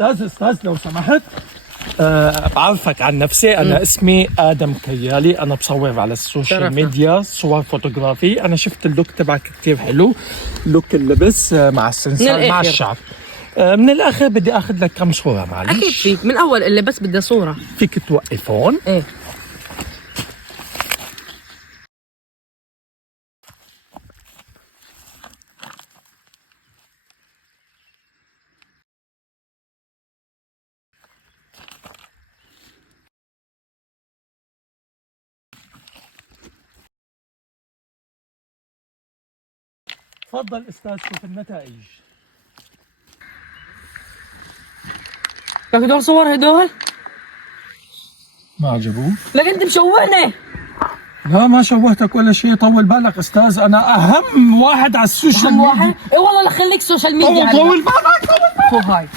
استاذ لو سمحت، بعرفك عن نفسي. انا اسمي ادم كيالي، انا بصور على السوشيال شرفنا. ميديا صور فوتوغرافي. انا شفت اللوك تبعك كتير حلو، لوك اللبس مع السنسار مع الشعر. من الاخر بدي اخذ لك كم صوره معلش. اكيد فيك، من اول اللي بس بدي صوره. فيك توقف هون؟ ايه تفضل استاذ، شوف النتائج. لك هدول صور هدول؟ ما عجبوك؟ لك انت مشوهني. لا ما شوهتك ولا شيء، طول بالك استاذ، انا اهم واحد على السوشيال اهم ميديا. واحد؟ ايه والله، لك خليك سوشيال ميديا. طول بالك هو هاي